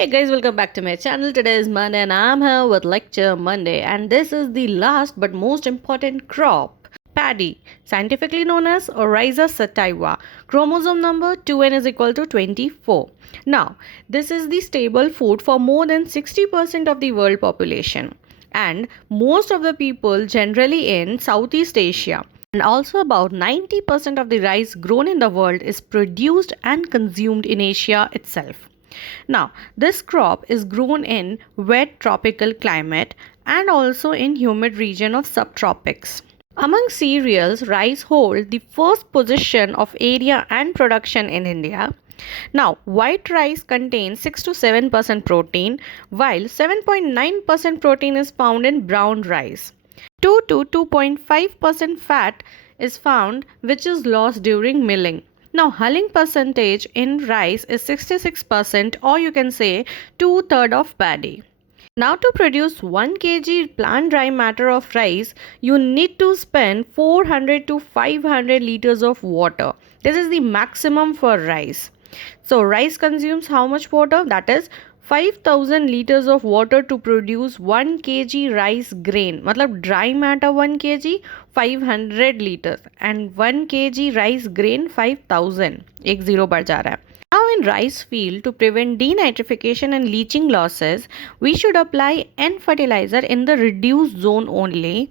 Hey guys, welcome back to my channel. Today is Monday and I'm here with Lecture Monday, and this is the last but most important crop. Paddy, scientifically known as Oryza sativa. Chromosome number 2n is equal to 24. Now, this is the staple food for more than 60% of the world population, and most of the people generally in Southeast Asia. And also about 90% of the rice grown in the world is produced and consumed in Asia itself. Now, this crop is grown in wet tropical climate and also in humid region of subtropics. Among cereals, rice hold the first position of area and production in India. Now, white rice contains 6 to 7% protein, while 7.9% protein is found in brown rice. 2 to 2.5% fat is found, which is lost during milling. Now, hulling percentage in rice is 66%, or you can say 2/3 of paddy. Now, to produce 1 kg plant dry matter of rice, you need to spend 400 to 500 liters of water. This is the maximum for rice. So, rice consumes how much water? That is 5000 liters of water to produce 1 kg rice grain. मतलब dry matter 1 kg 500 liters and 1 kg rice grain 5000. एक zero बढ़ जा रहा है. Now in rice field, to prevent denitrification and leaching losses, we should apply N fertilizer in the reduced zone only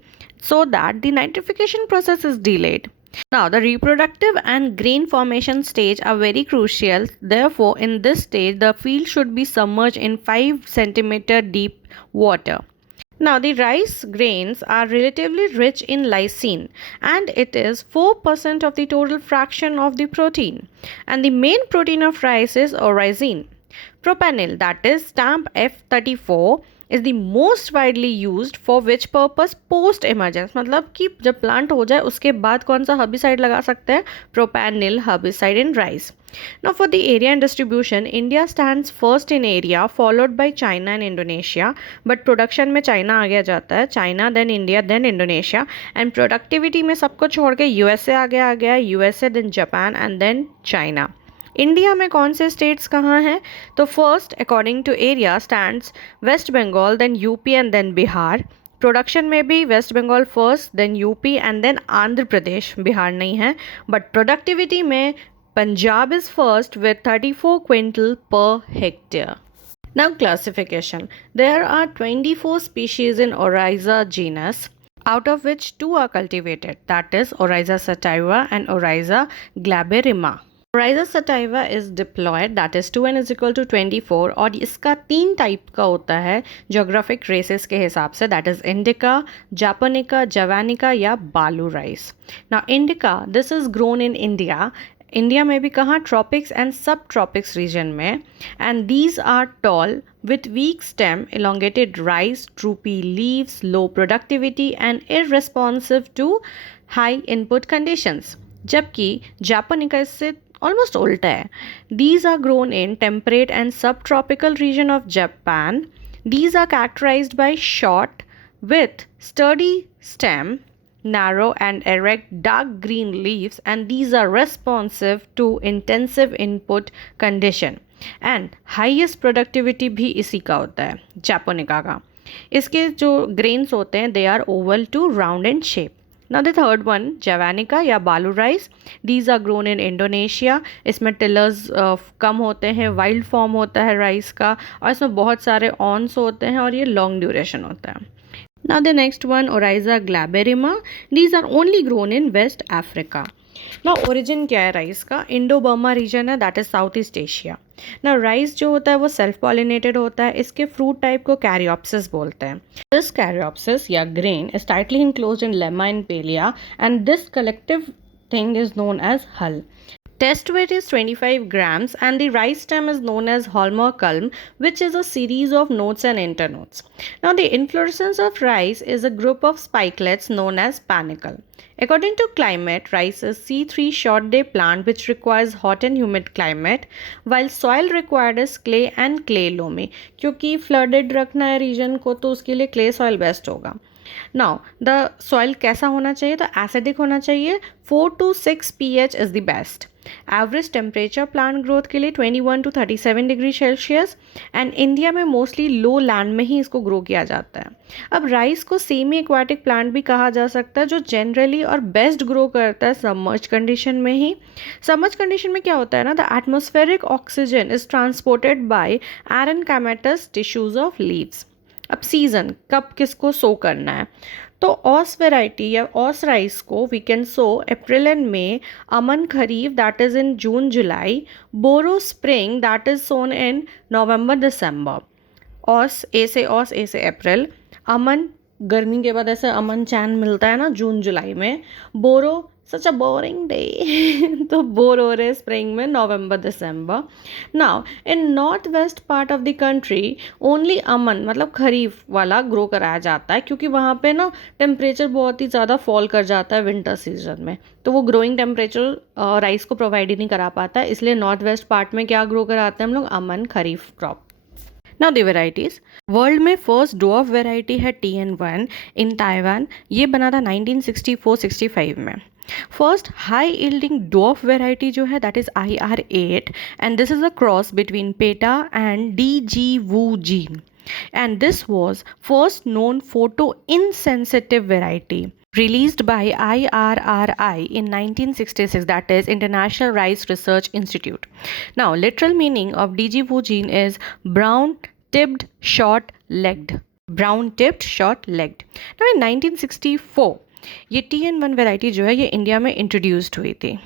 so that the nitrification process is delayed. Now, the reproductive and grain formation stage are very crucial. Therefore, in this stage, the field should be submerged in 5 centimeter deep water. Now, the rice grains are relatively rich in lysine, and it is 4% of the total fraction of the protein. And the main protein of rice is orizine. Propanil, that is stamp F34, is the most widely used for which purpose post emergence. मतलब कि जब plant हो जाए उसके बाद कौन सा herbicide लगा सकते हैं? Propanil herbicide in rice. Now for the area and distribution, India stands first in area, followed by China and Indonesia. But production में China आगे जाता है, China then India then Indonesia, and productivity में सबको छोड़ के USA आगे आ गया, USA then Japan and then China. India में कौन से स्टेट्स कहाँ हैं? तो first according to area stands West Bengal, then UP and then Bihar. Production में भी West Bengal first, then UP and then Andhra Pradesh. Bihar नहीं है. बट प्रोडक्टिविटी में Punjab is first with 34 quintal per hectare. Now classification. There are 24 species in Oryza genus, out of which 2 are cultivated, that is Oryza sativa and Oryza glaberrima. Oryza sativa is diploid, that is 2n is equal to 24, और इसका 3 type का होता है geographic races के हिसाब से, that is indica, japonica, javanica या बालू rice. Now indica, this is grown in India. India में भी कहाँ? Tropics and sub tropics region में. And these are tall with weak stem, elongated rice, droopy leaves, low productivity and irresponsive to high input conditions. जबकि japonica इससे almost उल्टा है. These are grown in temperate and subtropical region of Japan. These are characterized by short with sturdy stem, narrow and erect dark green leaves, and these are responsive to intensive input condition. And highest productivity भी इसी का होता है japonica का. इसके जो grains होते हैं they are oval to round in shape. Now the third one, जवानिका या बालू rice. These are grown in Indonesia. इसमें टिलर्स कम होते हैं, वाइल्ड फॉर्म होता है राइस का, और इसमें बहुत सारे ऑन्स होते हैं और ये लॉन्ग ड्यूरेशन होता है. Now the next one, Oryza glaberrima. These are only grown in West Africa. Now origin क्या है राइस का? इंडो बर्मा रीजन है, that is south east Asia. ना राइस जो होता है वो सेल्फ पॉलिनेटेड होता है. इसके फ्रूट टाइप को कैरियोप्सिस बोलते हैं. दिस कैरियोप्सिस या grain is tightly enclosed in lemma and palea, and this collective thing is known as hull. Test weight is 25 grams and the rice stem is known as Holmer-Culm, which is a series of nodes and internodes. Now the inflorescence of rice is a group of spikelets known as panicle. According to climate, rice is C3 short day plant which requires hot and humid climate, while soil required is clay and clay loamy. क्योंकि flooded रखना है region को तो उसके लिए clay soil best होगा. Now the soil कैसा होना चाहिए, तो एसिडिक होना चाहिए, 4 to 6 pH is the best. Average temperature plant growth के लिए 21 to 37 degree Celsius, and India में मोस्टली लो लैंड में ही इसको ग्रो किया जाता है। अब राइस को सेमी एक्वाटिक प्लांट भी कहा जा सकता है, जो जनरली और बेस्ट ग्रो करता है सबमर्ज कंडीशन में ही। सबमर्ज कंडीशन में क्या होता है ना, the atmospheric oxygen is transported by aerenchymatous tissues of leaves. अब सीज़न कब किसको सो करना है, तो ऑस वेराइटी या ऑस राइस को we can sow April and May, aman kharif that is in June July, boro spring that is sown in November December. Aus A से April, अमन गर्मी के बाद ऐसे अमन चैन मिलता है ना जून जुलाई में, boro such a boring day तो बोर हो रहे स्प्रिंग में नवंबर दिसंबर। Now in north west part of the country only aman मतलब खरीफ वाला ग्रो कराया जाता है, क्योंकि वहाँ पे ना टेम्परेचर बहुत ही ज़्यादा फॉल कर जाता है विंटर सीजन में, तो वो ग्रोइंग टेम्परेचर राइस को प्रोवाइड ही नहीं करा पाता है, इसलिए नॉर्थ वेस्ट पार्ट में क्या ग्रो कराते हैं हम लोग, aman kharif crop. Now the varieties, world में फर्स्ट ड्वार्फ वेराइटी है TN1 इन ताइवान, ये बना था 1964-65 में। First high yielding dwarf variety जो है that is IR8, and this is a cross between Peta and DG Wu Gen, and this was first known photo insensitive variety released by IRRI in 1966, that is International Rice Research Institute. Now literal meaning of DG Wu gene is brown tipped short legged, brown tipped short legged. Now in 1964 ये TN1 variety जो है ये India में introduced हुई थी,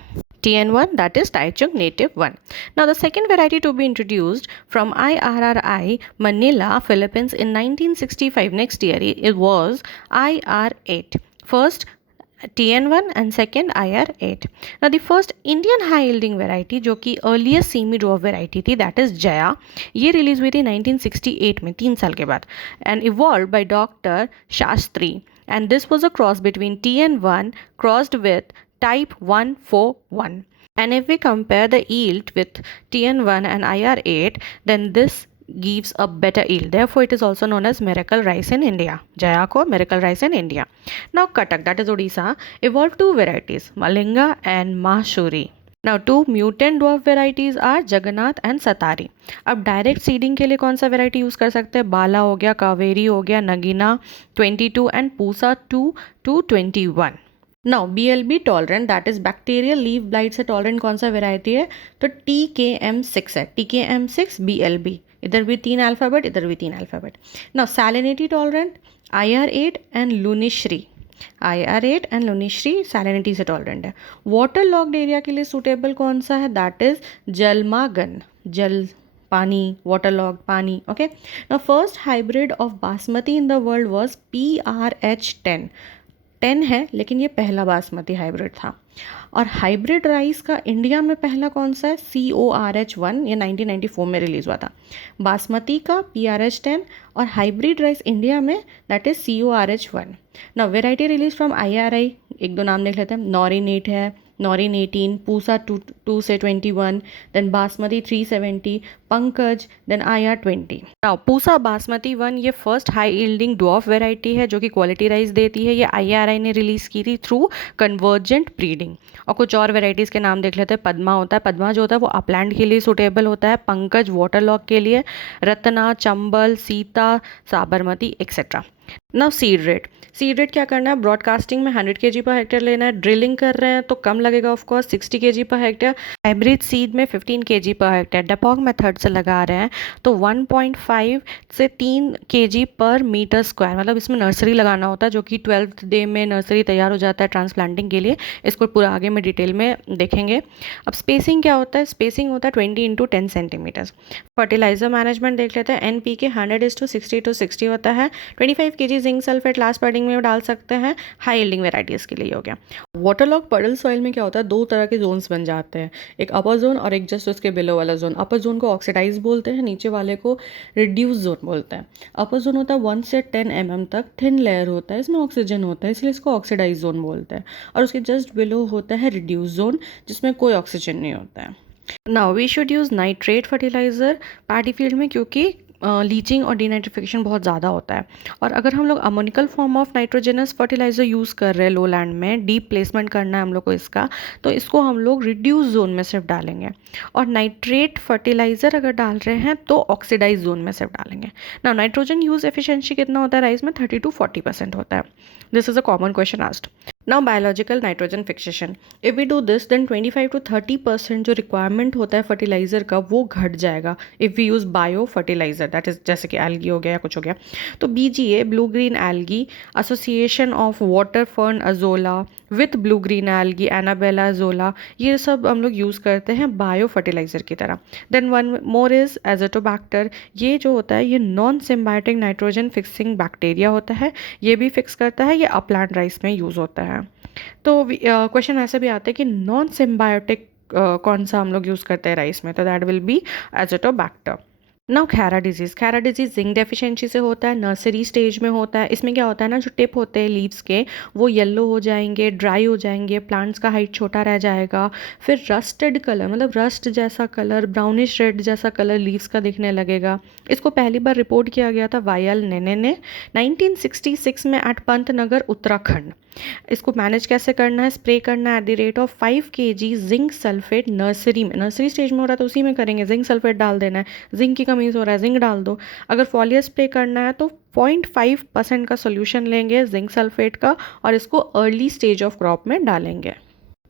TN1 that is Taichung native 1. Now the second variety to be introduced from IRRI Manila, Philippines in 1965, next year it was IR8. First TN1 and second IR8. Now the first Indian high yielding variety जो कि earliest semi dwarf variety थी that is Jaya, ये release हुई थी 1968 में, 3 साल के बाद, and evolved by Dr. Shastri, and this was a cross between TN1 crossed with type 141. And if we compare the yield with TN1 and IR8, then this gives a better yield. Therefore, it is also known as miracle rice in India. Jaya ko miracle rice in India. Now, Katak, that is Odisha, evolved two varieties, Malinga and Mahshuri. Now, two mutant dwarf varieties are Jagannath and Satari. अब direct seeding के लिए कौन सा variety use कर सकते हैं, बाला हो गया, कावेरी हो गया, Nagina 22 and Pusa 2 to 21. Now BLB tolerant that is bacterial leave blight से टॉलरेंट कौन सा वेराइटी है, तो TKM6 है, TKM6 BLB, इधर भी 3 अल्फ़ाबेट, इधर भी 3 alphabet. Now salinity tolerant IR8 and Lunishree, IR8 and Lunishree salinity से टॉलरेंट है। वाटर लॉक्ड एरिया के लिए सूटेबल कौन सा है, दैट इज जलमागन, जल पानी, वाटर लॉक्ड पानी, okay. Now first hybrid of basmati in the world was PRH10, 10 है लेकिन ये पहला बासमती हाइब्रिड था। और हाइब्रिड राइस का इंडिया में पहला कौन सा है, CORH1, ये 1994 में रिलीज़ हुआ था। बासमती का PRH10 और हाइब्रिड राइस इंडिया में दैट इज CORH1। ना वेराइटी रिलीज फ्रॉम IRI, एक दो नाम देख लेते हैं, नॉरिन 8 है, नॉरिन 18, पूसा 2 से 21, then basmati 370, Pankaj, then IR20। Now Pusa basmati 1 ये first high yielding dwarf variety है जो कि क्वालिटी राइस देती है, ये IRI ने रिलीज़ की थी थ्रू कन्वर्जेंट ब्रीडिंग। और कुछ और वेराइटीज़ के नाम देख लेते हैं, पद्मा होता है, पद्मा जो होता है वो अपलैंड के लिए सूटेबल होता है, पंकज वाटर लॉक के लिए, Ratna, Chambal, Sita, Sabarmati etcetera. Now seed rate क्या करना है, ब्रॉडकास्टिंग में 100 kg पर हेक्टेयर लेना है, ड्रिलिंग कर रहे हैं तो कम लगेगा of course 60 kg per hectare, hybrid seed में 15 kg पर हेक्टेयर, डेपॉग मेथड से लगा रहे हैं तो 1.5 से 3 kg पर मीटर स्क्वायर, मतलब इसमें नर्सरी लगाना होता है जो कि 12th डे में नर्सरी तैयार हो जाता है ट्रांसप्लांटिंग के लिए, इसको पूरा आगे में डिटेल में देखेंगे। अब स्पेसिंग क्या होता है, स्पेसिंग होता है 20 × 10 सेंटीमीटर। फर्टिलाइजर मैनेजमेंट देख लेते हैं, NPK 100:60:60 होता है, 25 kg जिंक सल्फेट लास्ट पर्डिंग में डाल सकते हैं, हाई यील्डिंग वेराइटीज़ के लिए हो गया। वाटरलॉक पडल सॉइल में क्या होता है, दो तरह के जोन्स बन जाते हैं, एक अपर जोन और एक जस्ट उसके बिलो वाला जोन। अपर जोन को ऑक्सीडाइज बोलते हैं, नीचे वाले को रिड्यूस जोन बोलते हैं। अपर जोन होता है 1 से 10 mm तक थिन लेयर होता है, इसमें ऑक्सीजन होता है इसलिए इसको ऑक्सीडाइज जोन बोलते हैं, और उसके जस्ट बिलो होता है रिड्यूस जोन जिसमें कोई ऑक्सीजन नहीं होता है। Now we should use nitrate fertiliser paddy field में, क्योंकि लीचिंग और डीनाइट्रिफिकेशन बहुत ज़्यादा होता है। और अगर हम लोग ammoniacal form of nitrogenous fertiliser use कर रहे हैं लो लैंड में, डीप प्लेसमेंट करना है हम लोग को इसका, तो इसको हम लोग रिड्यूस जोन में सिर्फ डालेंगे। और नाइट्रेट फर्टिलाइज़र अगर डाल रहे हैं तो ऑक्सीडाइज जोन में सिर्फ डालेंगे ना। नाइट्रोजन यूज़ एफिशिएंसी कितना होता है राइस में? 30 to 40% होता है। This is a common question asked. Now biological nitrogen fixation, if we do this then 25 to 30% जो रिक्वायरमेंट होता है फर्टिलाइज़र का वो घट जाएगा if we use bio fertiliser, that is जैसे कि एल्गी हो गया या कुछ हो गया। तो BGA, blue green algae, association of water fern azolla with blue green algae, anabaena azolla, ये सब हम लोग यूज़ करते हैं बायो फर्टिलाइज़र की तरह। Then one more is azotobacter, ये जो होता है ये non symbiotic nitrogen fixing bacteria होता है, ये भी फिक्स करता है, ये अपलैंड राइस में यूज़ होता है। तो क्वेश्चन ऐसे भी आते हैं कि नॉन सिम्बायोटिक कौन सा हम लोग यूज़ करते हैं राइस में, तो that will be Azotobacter. Now Khaira disease, Khaira disease zinc deficiency से होता है, नर्सरी स्टेज में होता है। इसमें क्या होता है ना, जो टिप होते हैं लीव्स के वो येलो हो जाएंगे, ड्राई हो जाएंगे, प्लांट्स का हाइट छोटा रह जाएगा, फिर रस्टेड कलर मतलब रस्ट जैसा कलर, ब्राउनिश रेड जैसा कलर लीव्स का दिखने लगेगा। इसको पहली बार रिपोर्ट किया गया था वायल नेने ने 1966 में एट पंतनगर उत्तराखंड। इसको मैनेज कैसे करना है? स्प्रे करना है eight the rate of 5 kg zinc sulphate nursery में, नर्सरी स्टेज में हो रहा है तो उसी में करेंगे, जिंक सल्फेट डाल देना है, जिंक की कमी हो रहा है जिंक डाल दो। अगर फॉलियर स्प्रे करना है तो 0.5% का सोल्यूशन लेंगे जिंक सल्फेट का और इसको अर्ली स्टेज ऑफ क्रॉप में डालेंगे।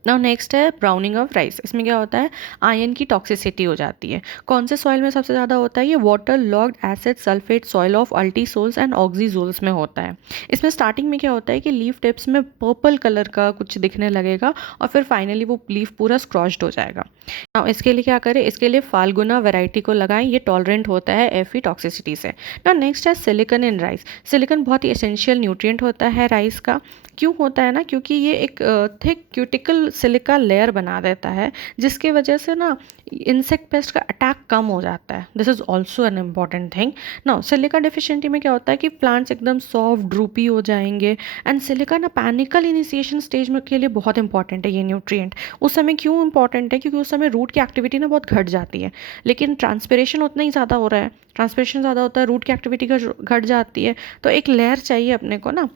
नाउ नेक्स्ट है ब्राउनिंग ऑफ राइस। इसमें क्या होता है, आयरन की टॉक्सिसिटी हो जाती है। कौन से सॉइल में सबसे ज़्यादा होता है? ये waterlogged acid sulphate soil of ultisols and oxisols में होता है। इसमें स्टार्टिंग में क्या होता है कि लीफ टिप्स में पर्पल कलर का कुछ दिखने लगेगा और फिर फाइनली वो लीफ पूरा स्क्रॉच्ड हो जाएगा। नाउ इसके लिए क्या करें? इसके लिए फाल्गुना वैरायटी को लगाएं, ये टॉलरेंट होता है Fe टॉक्सिसिटी से। नाउ नेक्स्ट है सिलिकन इन राइस। सिलिकन बहुत ही एसेंशियल न्यूट्रिएंट होता है राइस का। क्यों होता है ना? क्योंकि ये एक थिक क्यूटिकल सिलिका लेयर बना देता है जिसकी वजह से ना इंसेक्ट पेस्ट का अटैक कम हो जाता है। This is also an important thing. Now silica deficiency में क्या होता है कि प्लांट्स एकदम सॉफ्ट ड्रूपी हो जाएंगे एंड सिलिका ना पैनिकल इनिशिएशन स्टेज में के लिए बहुत इंपॉर्टेंट है ये न्यूट्रिएंट। उस समय क्यों इंपॉर्टेंट है? क्योंकि उस समय रूट की एक्टिविटी ना बहुत घट जाती है, लेकिन ट्रांसपिरेशन उतना ही ज़्यादा हो रहा है, ट्रांसपिरेशन ज़्यादा होता है, रूट की एक्टिविटी घट जाती है, तो एक लेयर चाहिए अपने को ना,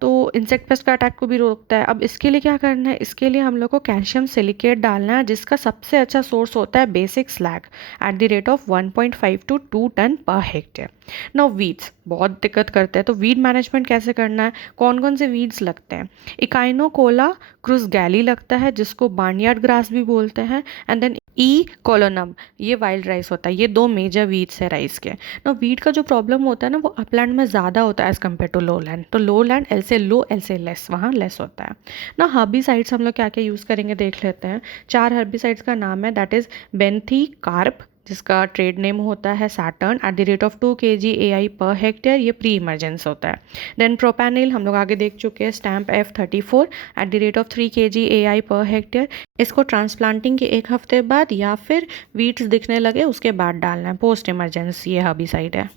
तो इंसेक्ट पेस्ट का अटैक को भी रोकता है। अब इसके लिए क्या करना है? इसके लिए हम लोग को कैल्शियम सिलिकेट डालना है जिसका सबसे अच्छा सोर्स होता है basic slag at the rate of 1.5 to 2 tonne पर हेक्टेयर। नाउ वीड्स बहुत दिक्कत करते हैं, तो वीड मैनेजमेंट कैसे करना है? कौन कौन से वीड्स लगते हैं? इकाइनोकोला क्रुसगैली लगता है जिसको बार्नयार्ड ग्रास भी बोलते हैं, एंड देन ई कोलोनम, ये वाइल्ड राइस होता है। ये दो मेजर वीड्स है राइस के ना। वीड का जो प्रॉब्लम होता है ना वो अपलैंड में ज़्यादा होता है as compare to low land. तो लो लैंड एल से लो, एल से लेस, वहाँ लेस होता है ना। हर्बिसाइड्स हम लोग क्या क्या यूज़ करेंगे देख लेते हैं। 4 हर्बिसाइड्स का नाम है, दैट इज़ बेंथी कार्प जिसका ट्रेड नेम होता है Saturn eight the rate of 2 kg AI पर हेक्टेयर, ये प्री इमरजेंस होता है। देन प्रोपैनिल हम लोग आगे देख चुके हैं, stamp F34 eight the rate of 3 kg AI per hectare. इसको ट्रांसप्लांटिंग के 1 हफ्ते बाद या फिर वीड्स दिखने लगे उसके बाद डालना है, पोस्ट इमरजेंसी ये हर्बिसाइड है।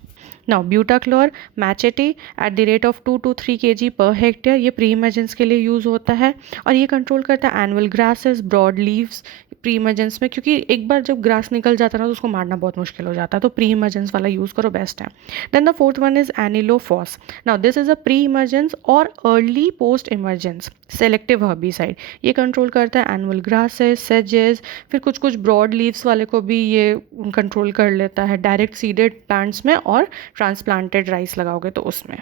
Now butachlor Machete at the rate of 2 to 3 kg per hectare, ये प्री इमरजेंस के लिए यूज़ होता है और ये कंट्रोल करता है annual grasses, broad leaves pre emergence में, क्योंकि एक बार जब ग्रास निकल जाता है ना तो उसको मारना बहुत मुश्किल हो जाता है, तो प्री इमरजेंस वाला यूज़ करो, बेस्ट है। Then the fourth one is anilofos. Now this is a pre emergence और early post emergence selective herbicide, ये कंट्रोल करता है एनुअल ग्रासेस, सेजेस, फिर कुछ कुछ ब्रॉड लीव्स वाले को भी ये कंट्रोल कर लेता है डायरेक्ट सीडेड प्लांट्स में और ट्रांसप्लांटेड राइस लगाओगे तो उसमें।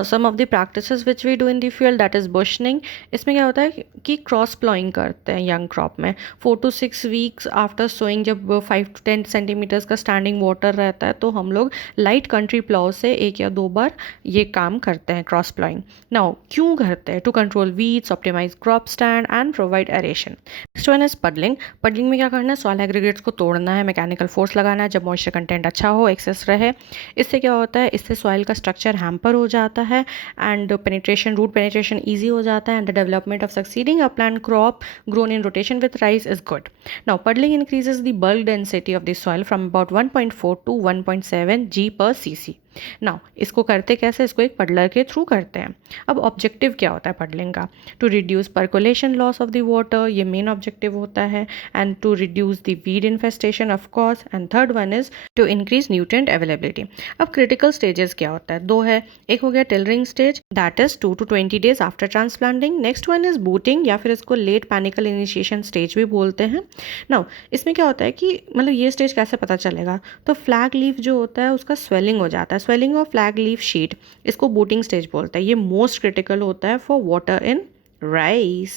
Some of the practices which we do in the field, that is beushening. इसमें क्या होता है कि क्रॉस प्लॉइंग करते हैं यंग क्रॉप में 4 to 6 वीक्स आफ्टर सोइंग, जब 5 to 10 सेंटीमीटर्स का स्टैंडिंग वाटर रहता है तो हम लोग लाइट कंट्री प्लाउ से 1 या 2 बार ये काम करते हैं क्रॉस प्लॉइंग। नाउ क्यों करते हैं? To control weeds, optimise crop stand and provide aeration. Next one is puddling. Puddling में क्या करना है? सॉइल एग्रीगेट्स को तोड़ना है, मैकेनिकल फोर्स लगाना है जब मॉइस्चर कंटेंट अच्छा हो, एक्सेस रहे। इससे क्या होता है? इससे सॉइल का स्ट्रक्चर हैम्पर हो जाता है and penetration, root penetration easy हो जाता है and the development of succeeding a plant crop grown in rotation with rice is good. Now puddling increases the bulk density of the soil from about 1.4 to 1.7 G per cc. नाउ इसको करते कैसे, इसको एक पडलर के थ्रू करते हैं। अब ऑब्जेक्टिव क्या होता है पडलिंग का, to reduce percolation loss of the water, ये मेन ऑब्जेक्टिव होता है, and to reduce the weed infestation of course, and third one is to increase nutrient availability. अब क्रिटिकल स्टेजेस क्या होता है, दो है, एक हो गया tillering stage that is 2 to 20 days after transplanting, next one is booting या फिर इसको लेट पैनिकल इनिशिएशन स्टेज भी बोलते हैं। नाउ इसमें क्या होता है कि मतलब ये स्टेज कैसे पता चलेगा, तो फ्लैग लीफ जो होता है उसका स्वेलिंग हो जाता है, swelling of flag leaf sheet, इसको बूटिंग स्टेज बोलते हैं। ये मोस्ट क्रिटिकल होता है for water in rice.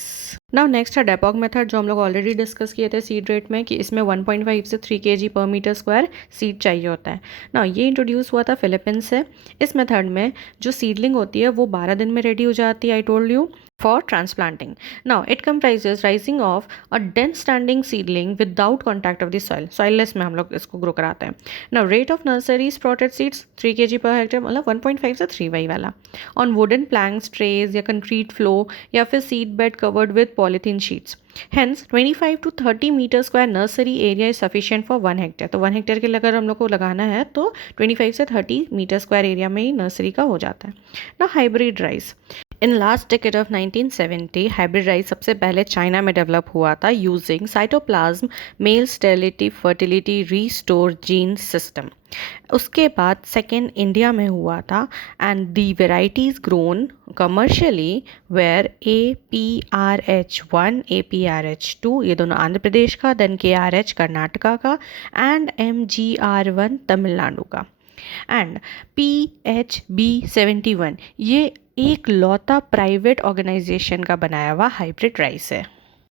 Now next है डेपोक मेथड, जो हम लोग ऑलरेडी डिस्कस किए थे सीड रेट में, कि इसमें 1.5 से 3 kg पर मीटर स्क्वायर सीड चाहिए होता है। नाउ ये इंट्रोड्यूस हुआ था फिलीपींस से। इस मेथड में जो सीडलिंग होती है वो 12 दिन में रेडी हो जाती है, I told you, for transplanting. Now it comprises rising of a dense standing seedling without contact of the soil, soilless में हम लोग इसको ग्रो कराते हैं। Now rate of nursery sprouted seeds 3 kg per hectare, मतलब 1.5 से 3 वही वाला, on wooden planks, trays या concrete floor या फिर seed bed covered with polythene sheets. Hence 25 to 30 meter square nursery area is sufficient for 1 hectare। तो 1 hectare के लिए अगर हम लोग को लगाना है तो 25 से 30 मीटर स्क्वायर एरिया में ही नर्सरी का हो जाता है ना। Hybrid rice, in last decade of 1970 hybrid rice सबसे पहले चाइना में डेवलप हुआ था using cytoplasm male sterility fertility restore gene system. उसके बाद सेकेंड इंडिया में हुआ था, and the varieties grown commercially were APRH1 APRH2, ये दोनों आंध्र प्रदेश का, देन KRH कर्नाटका का, एंड MGR1 तमिलनाडु का, एंड PHB71 ये एक लौता प्राइवेट ऑर्गेनाइजेशन का बनाया हुआ हाइब्रिड राइस है।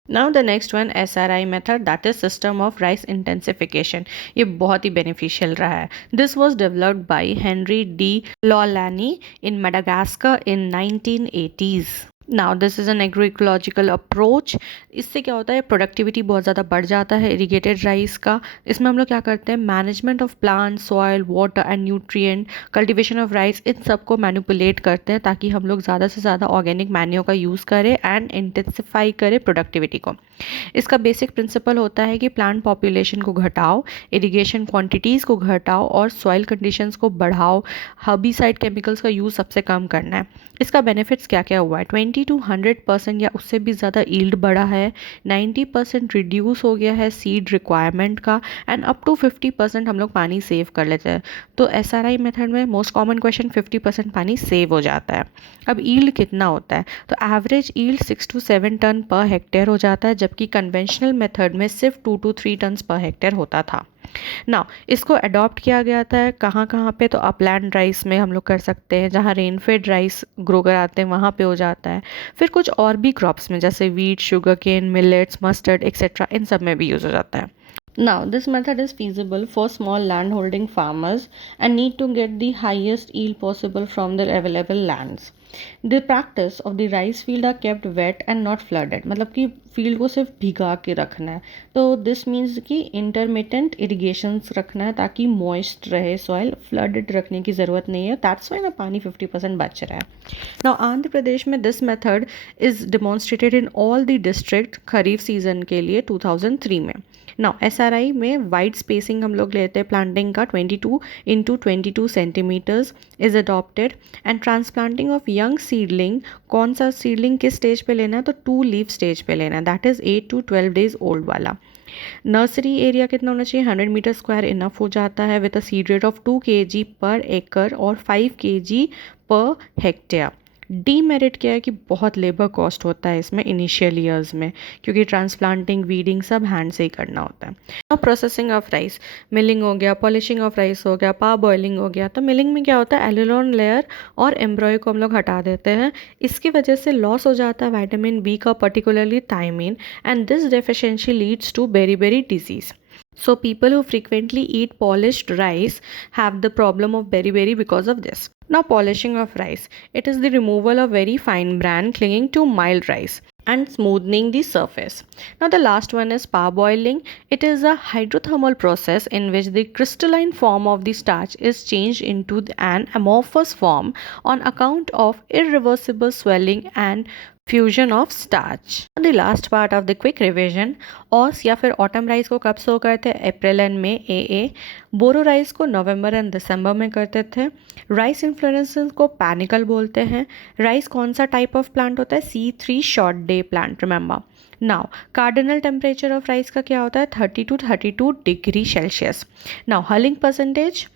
Now the next one SRI method, that is system of rice intensification. ये बहुत ही बेनिफिशियल रहा है। This was developed by Henri de Laulanie in Madagascar in 1980s। Now this is an agroecological approach. इससे क्या होता है, प्रोडक्टिविटी बहुत ज़्यादा बढ़ जाता है इरीगेटेड राइस का। इसमें हम लोग क्या करते हैं, management of plant, soil, water and nutrient, cultivation of rice, इन सब को मैनिपुलेट करते हैं ताकि हम लोग ज़्यादा से ज़्यादा ऑर्गेनिक मैन्योर का यूज़ करें एंड इंटेंसिफाई करें प्रोडक्टिविटी को। इसका बेसिक प्रिंसिपल होता है कि प्लांट पॉपुलेशन को घटाओ, इरिगेशन क्वांटिटीज़ को घटाओ और सॉइल कंडीशंस को बढ़ाओ, हर्बिसाइड केमिकल्स का यूज़ सबसे कम करना है। इसका बेनिफिट्स क्या क्या हुआ है, 20 to 100% या उससे भी ज़्यादा ईल्ड बढ़ा है, 90% रिड्यूस हो गया है सीड रिक्वायरमेंट का, एंड अप टू 50% हम लोग पानी सेव कर लेते हैं। तो SRI मेथड में मोस्ट कॉमन क्वेश्चन 50% पानी सेव हो जाता है। अब ईल्ड कितना होता है, तो एवरेज ईल्ड 6 to 7 टन पर हेक्टेयर हो जाता है, जबकि कन्वेंशनल मेथड में सिर्फ 2 to 3 टन पर हेक्टेयर होता था। नाउ इसको अडॉप्ट किया गया था कहाँ कहाँ पे, तो अपलैंड राइस में हम लोग कर सकते हैं, जहाँ रेनफेड राइस ग्रो कराते हैं वहाँ पे हो जाता है। फिर कुछ और भी क्रॉप्स में जैसे wheat, sugarcane, millets, mustard etcetera, इन सब में भी यूज़ हो जाता है। Now, this method is feasible for small landholding farmers and need to get the highest yield possible from their available lands. The practice of the rice field are kept wet and not flooded, मतलब कि field को सिर्फ भिगा के रखना है। तो this means कि इंटरमिटेंट इरिगेशंस रखना है ताकि मॉइस्ट रहे सॉइल, फ्लडेड रखने की ज़रूरत नहीं है। दैट्स वाई ना पानी 50% बच रहा है। नाउ आंध्र प्रदेश में this method is demonstrated in all the district kharif season के लिए 2003 में। नाउ SRI में वाइड स्पेसिंग हम लोग लेते हैं प्लांटिंग का, 22 into 22 centimetres is adopted, and transplanting of young seedling, कौन सा सीडलिंग किस स्टेज पे लेना है, तो 2 लीफ स्टेज पे लेना है, that is 8 to 12 days old वाला। नर्सरी एरिया कितना होना चाहिए, 100 मीटर स्क्वायर इनफ हो जाता है, with a seed rate of 2 kg पर एकड़ और 5 kg पर हेक्टेयर। डीमेरिट क्या है कि बहुत लेबर कॉस्ट होता है इसमें इनिशियल ईयर्स में, क्योंकि ट्रांसप्लांटिंग, वीडिंग सब हैंड से ही करना होता है। अब प्रोसेसिंग ऑफ राइस, मिलिंग हो गया, पॉलिशिंग ऑफ राइस हो गया, पार बॉइलिंग हो गया। तो मिलिंग में क्या होता है, एल्यूलोन लेयर और एम्ब्रॉय को हम लोग हटा देते हैं। इसकी वजह से लॉस हो जाता है विटामिन बी का, particularly thiamine, and this deficiency leads to beri disease. So people who frequently eat polished rice have the problem of beriberi because of this. Now, polishing of rice. It is the removal of very fine bran clinging to mild rice and smoothing the surface. Now, the last one is parboiling. It is a hydrothermal process in which the crystalline form of the starch is changed into an amorphous form on account of irreversible swelling and fusion of starch. The last part of the quick revision. Aus या फिर autumn rice को कब सो करते हैं? अप्रैल and में ए। बोरो rice को नवंबर and दिसंबर में करते थे। राइस इन्फ्लोरेंसेस को पैनिकल बोलते हैं। राइस कौन सा टाइप ऑफ प्लांट होता है? C3 short day plant, remember. Now cardinal temperature of rice का क्या होता है? 30 to 32 degree Celsius. Now hulling percentage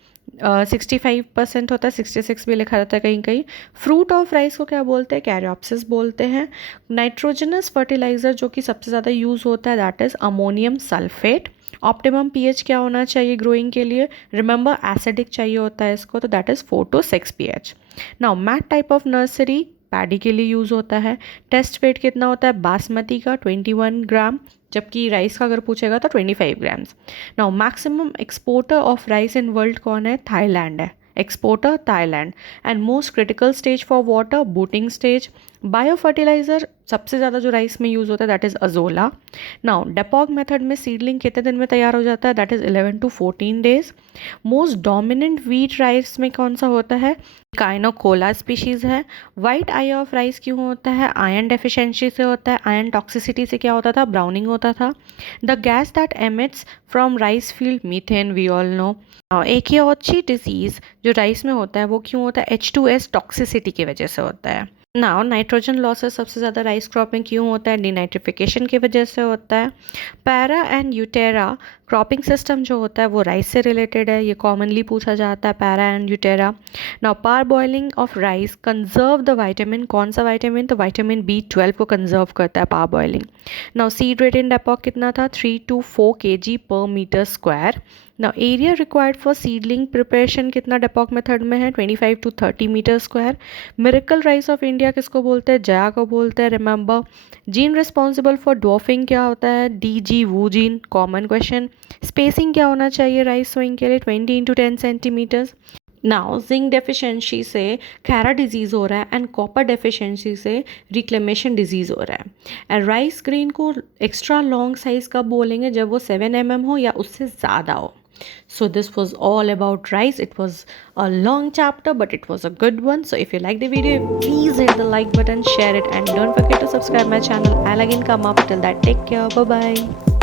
65% होता है, 66 भी लिखा रहता है कहीं कहीं। फ्रूट ऑफ राइस को क्या बोलते हैं? कैरियोप्सिस बोलते हैं। नाइट्रोजनस फर्टिलाइजर जो कि सबसे ज़्यादा यूज़ होता है that is ammonium sulphate. Optimum pH क्या होना चाहिए ग्रोइंग के लिए? रिमेंबर एसिडिक चाहिए होता है इसको, तो that is 4 to 6 pH। Now mat type of nursery paddy के लिए यूज़ होता है। टेस्ट वेट कितना होता है बासमती का? 21 ग्राम, जबकि राइस का अगर पूछेगा तो 25 grams. Now maximum exporter of rice in world कौन है? थाईलैंड है exporter, Thailand. And most critical stage for water booting stage. Bio fertiliser सबसे ज़्यादा जो राइस में यूज़ होता है that is azolla. Now dapog method में सीडलिंग कितने दिन में तैयार हो जाता है? That is 11 to 14 days। Most dominant weed rice में कौन सा होता है? काइनोकोला स्पीशीज़ है। वाइट आई ऑफ राइस क्यों होता है? आयरन डेफिशिएंसी से होता है। आयरन टॉक्सिसिटी से क्या होता था? ब्राउनिंग होता था। The gas that emits from rice field methane, we all know. एक ही अच्छी डिजीज़ जो राइस में होता है वो क्यों होता है? H2S टॉक्सिसिटी की वजह से होता है। नाउ नाइट्रोजन लॉसेस सबसे ज़्यादा राइस क्रॉप में क्यों होता है? डिनाइट्रिफिकेशन की वजह से होता है। पैरा एंड यूटेरा क्रॉपिंग सिस्टम जो होता है वो राइस से रिलेटेड है, ये कॉमनली पूछा जाता है paira and utera. Now parboiling of rice conserve the vitamin, कौन सा वाइटामिन? तो वाइटामिन B12 को कंजर्व करता है parboiling. Now seed rate in dapog कितना था? 3 to 4 kg per meter square। Now area required for seedling preparation कितना dapog method में है? 25 to 30 metre square. Miracle rice of India किसको बोलते हैं? जया को बोलते हैं, remember. Gene responsible for dwarfing क्या होता है? DG वू जीन, कॉमन क्वेश्चन। स्पेसिंग क्या होना चाहिए राइस सोइंग के लिए? 20 into 10 centimetres. Now zinc deficiency से खैरा डिजीज़ हो रहा है एंड कॉपर डेफिशिएंसी से रिक्लेमेशन डिजीज़ हो रहा है। एंड राइस ग्रेन को एक्स्ट्रा लॉन्ग साइज़ कब बोलेंगे? जब वो 7 mm हो या उससे ज़्यादा हो। So this was all about rice. It was a long chapter, but it was a good one. So if you like the video, please hit the like button, share it, and don't forget to subscribe my channel. I'll again come up. Till that, take care. Bye bye.